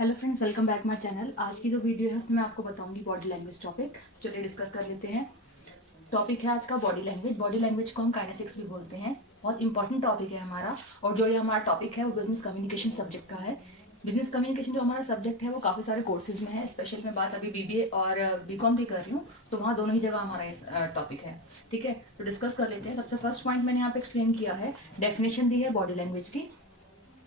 Hello friends, welcome back my channel. आज की जो वीडियो है उसमें मैं आपको बताऊंगी बॉडी लैंग्वेज टॉपिक। चलिए डिस्कस कर लेते हैं। टॉपिक है आज का बॉडी लैंग्वेज। बॉडी लैंग्वेज को हम काइनेसिक्स भी बोलते हैं। बहुत इंपॉर्टेंट टॉपिक है हमारा। और जो ये हमारा टॉपिक है वो बिजनेस कम्युनिकेशन सब्जेक्ट का है। बिजनेस कम्युनिकेशन जो हमारा सब्जेक्ट है वो काफ़ी सारे कोर्सेज में है। स्पेशल मैं बात अभी बीबीए और बीकॉम की कर रही हूँ, तो वहाँ दोनों ही जगह हमारा इस टॉपिक है। ठीक है, तो डिस्कस कर लेते हैं। सबसे फर्स्ट पॉइंट मैंने यहाँ पे एक्सप्लेन किया है, डेफिनेशन दी है बॉडी लैंग्वेज की।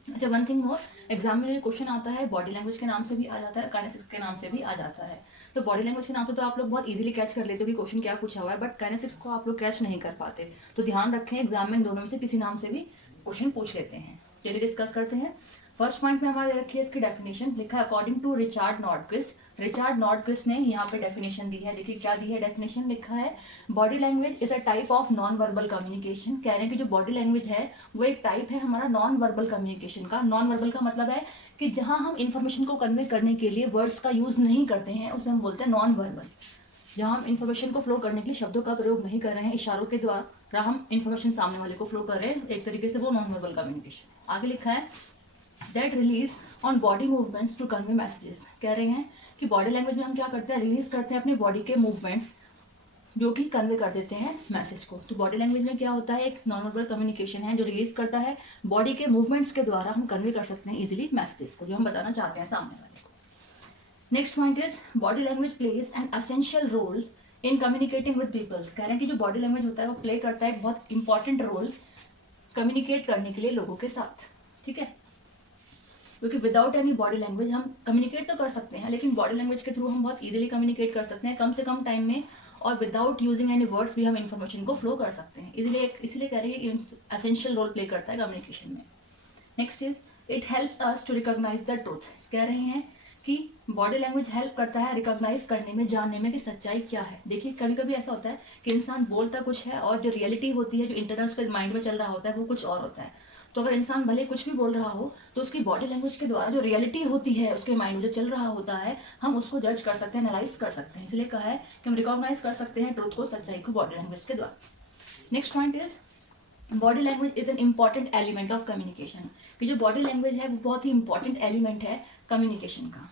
अच्छा, वन थिंग मोर, एग्जाम में ये क्वेश्चन आता है बॉडी लैंग्वेज के नाम से भी आ जाता है, काइनेसिक्स के नाम से भी आ जाता है। तो बॉडी लैंग्वेज के नाम से तो आप लोग बहुत इजीली कैच कर लेते हो कि क्वेश्चन क्या पूछा हुआ है, बट काइनेसिक्स को आप लोग कैच नहीं कर पाते। तो ध्यान रखें, एग्जाम में इन दोनों में से किसी नाम से भी क्वेश्चन पूछ लेते हैं। चलिए डिस्कस करते हैं। फर्स्ट पॉइंट में हमारे रखी है इसकी डेफिनेशन। लिखा है अकॉर्डिंग टू रिचार्ड नॉर्डक्विस्ट। रिचार्ड नॉर्डक्विस्ट ने यहाँ पे डेफिनेशन दी है। देखिए क्या दी है डेफिनेशन। लिखा है body language is a type of non verbal communication. कह रहे हैं कि जो बॉडी लैंग्वेज है वो एक टाइप है हमारा नॉन वर्बल कम्युनिकेशन का। नॉन वर्बल का मतलब है कि जहां हम इंफॉर्मेशन को कन्वे करने के लिए वर्ड्स का यूज नहीं करते हैं उसे हम बोलते हैं नॉन वर्बल। जहां हम इंफॉर्मेशन को फ्लो करने के लिए शब्दों का प्रयोग नहीं कर रहे हैं, इशारों के द्वारा हम इंफॉर्मेशन सामने वाले को फ्लो कर रहे हैं एक तरीके से, वो नॉन वर्बल कम्युनिकेशन। आगे लिखा है that relies on body movements to convey messages. कह रहे हैं कि बॉडी लैंग्वेज में हम क्या करते हैं, रिलीज करते हैं अपने बॉडी के मूवमेंट्स जो कि कन्वे कर देते हैं मैसेज को। तो बॉडी लैंग्वेज में क्या होता है, एक नॉन वर्बल कम्युनिकेशन है जो रिलीज करता है बॉडी के मूवमेंट्स के द्वारा हम कन्वे कर सकते हैं इजीली मैसेजेस को, जो हम बताना चाहते हैं सामने वाले को। Next point is body language plays an essential role in communicating with peoples. कह रहे हैं कि जो बॉडी लैंग्वेज होता है वो प्ले करता है एक बहुत इंपॉर्टेंट रोल कम्युनिकेट करने के लिए लोगों के साथ। ठीक है, क्योंकि विदाउट एनी बॉडी लैंग्वेज हम कम्युनिकेट तो कर सकते हैं, लेकिन बॉडी लैंग्वेज के थ्रू हम बहुत इजीली कम्युनिकेट कर सकते हैं कम से कम टाइम में, और विदाउट यूजिंग एनी वर्ड्स भी हम इन्फॉर्मेशन को फ्लो कर सकते हैं इसलिए कह रही है कि एसेंशियल रोल प्ले करता है कम्युनिकेशन में। Next is it helps us to recognise the truth. कह रहे हैं कि बॉडी लैंग्वेज हेल्प करता है रिकॉग्नाइज करने में, जानने में कि सच्चाई क्या है। देखिए कभी कभी ऐसा होता है कि इंसान बोलता कुछ है और जो रियलिटी होती है, जो इंटरनल उसके माइंड में चल रहा होता है वो कुछ और होता है। तो अगर इंसान भले कुछ भी बोल रहा हो तो उसकी बॉडी लैंग्वेज के द्वारा जो रियलिटी होती है उसके माइंड में जो चल रहा होता है हम उसको जज कर सकते हैं, एनालाइज कर सकते हैं। इसलिए कहा है कि हम रिकॉग्नाइज कर सकते हैं ट्रूथ को, सच्चाई को बॉडी लैंग्वेज के द्वारा। Next point is body language is an important element of communication. कि जो बॉडी लैंग्वेज है वो बहुत ही इंपॉर्टेंट एलिमेंट है कम्युनिकेशन का।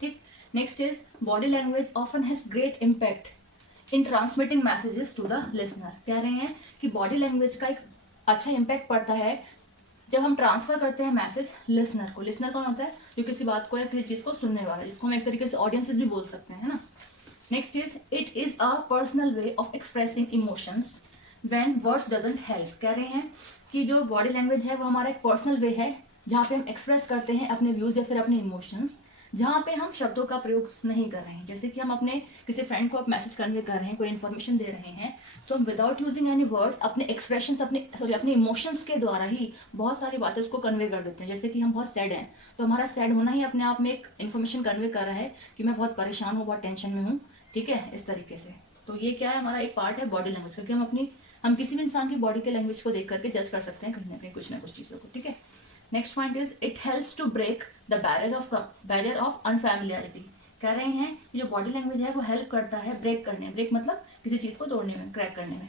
ठीक, next is body language often has great impact in transmitting messages to the listener. कह रहे हैं कि बॉडी लैंग्वेज का एक अच्छा इम्पैक्ट पड़ता है जब हम ट्रांसफर करते हैं मैसेज लिसनर को। लिसनर कौन होता है, जो किसी बात को या किसी चीज को सुनने वाला, जिसको हम एक तरीके से ऑडियंसेस भी बोल सकते हैं, है ना। Next is it is a personal way of expressing emotions when words doesn't help. कह रहे हैं कि जो बॉडी लैंग्वेज है वो हमारा एक पर्सनल वे है जहाँ पे हम एक्सप्रेस करते हैं अपने व्यूज या फिर अपने इमोशंस, जहाँ पे हम शब्दों का प्रयोग नहीं कर रहे हैं। जैसे कि हम अपने किसी फ्रेंड को मैसेज कन्वे कर रहे हैं, कोई इन्फॉर्मेशन दे रहे हैं, तो हम विदाउट यूजिंग एनी वर्ड्स अपने एक्सप्रेशन अपने इमोशंस के द्वारा ही बहुत सारी बातें उसको कन्वे कर देते हैं। जैसे कि हम बहुत सैड हैं तो हमारा सैड होना ही अपने आप में एक इन्फॉर्मेशन कन्वे कर रहा है कि मैं बहुत परेशान हूँ, बहुत टेंशन में हूँ। ठीक है, इस तरीके से। तो ये क्या है, हमारा एक पार्ट है बॉडी लैंग्वेज, क्योंकि हम किसी भी इंसान की बॉडी के लैंग्वेज को देख करके जज कर सकते हैं कहीं ना कुछ चीज़ों को। ठीक है, next point is it helps to break the barrier of unfamiliarity. कह रहे हैं जो बॉडी लैंग्वेज है वो हेल्प करता है ब्रेक करने, ब्रेक मतलब किसी चीज़ को तोड़ने में, क्रैक करने में।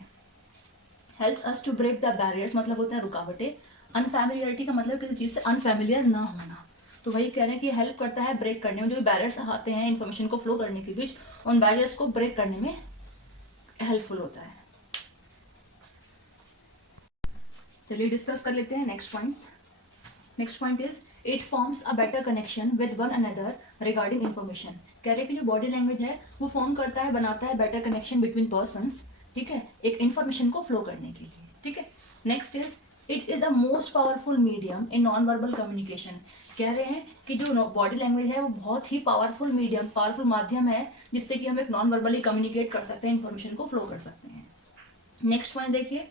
Help us to break the barriers मतलब होता है रुकावटें। अनफैमिलियरिटी का मतलब किसी चीज़ से अनफैमिलियर ना होना। तो वही कह रहे हैं कि हेल्प करता है ब्रेक करने में, जो भी बैरियर्स आते हैं इन्फॉर्मेशन को फ्लो करने के बीच, उन बैरियर्स को ब्रेक करने में हेल्पफुल होता है। चलिए डिस्कस कर लेते हैं next points. Next point is it forms a better connection with one another regarding information. कह रहे हैं कि जो बॉडी लैंग्वेज है वो फॉर्म करता है, बनाता है बेटर कनेक्शन बिटवीन पर्सन्स। ठीक है, एक इन्फॉर्मेशन को फ्लो करने के लिए। ठीक है, next is it is a most powerful medium in non verbal communication. कह रहे हैं कि जो बॉडी लैंग्वेज है वो बहुत ही पावरफुल मीडियम, पावरफुल माध्यम है जिससे कि हम एक नॉन वर्बली कम्युनिकेट कर सकते हैं, इन्फॉर्मेशन को फ्लो कर सकते हैं। नेक्स्ट पॉइंट देखिए,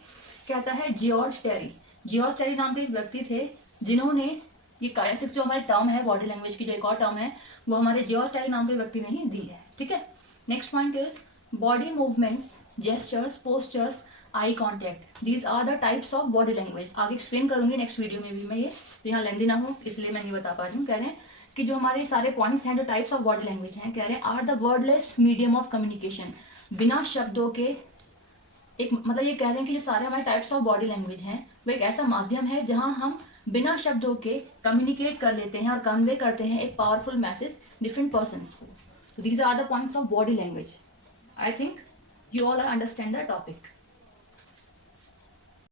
कहता है जॉर्ज टेरी। जॉर्ज टेरी नाम के एक व्यक्ति थे जिन्होंने ये काइनेसिक्स जो हमारे टर्म है बॉडी लैंग्वेज की, जो एक और टर्म है वो हमारे जॉर्ज टेरी नाम के व्यक्ति ने ही दी है। ठीक है, next point is body movements, gestures, postures, eye contact, these are the types of body language. आगे एक्सप्लेन करूंगी नेक्स्ट वीडियो में भी मैं, ये तो यहाँ लेंदी ना हो इसलिए मैं नहीं बता पा रही हूँ। कह रहे हैं कि जो हमारे सारे पॉइंट्स हैं, जो टाइप्स ऑफ बॉडी लैंग्वेज हैं, कह रहे हैं are the wordless medium of communication. बिना शब्दों के एक मतलब ये कह रहे हैं कि ये सारे हमारे टाइप्स ऑफ बॉडी लैंग्वेज हैं वो एक ऐसा माध्यम है जहां हम बिना शब्दों के कम्युनिकेट कर लेते हैं और कन्वे करते हैं एक पावरफुल मैसेज डिफरेंट पर्सन्स को. So these are the points of body language. I think you all understand the topic.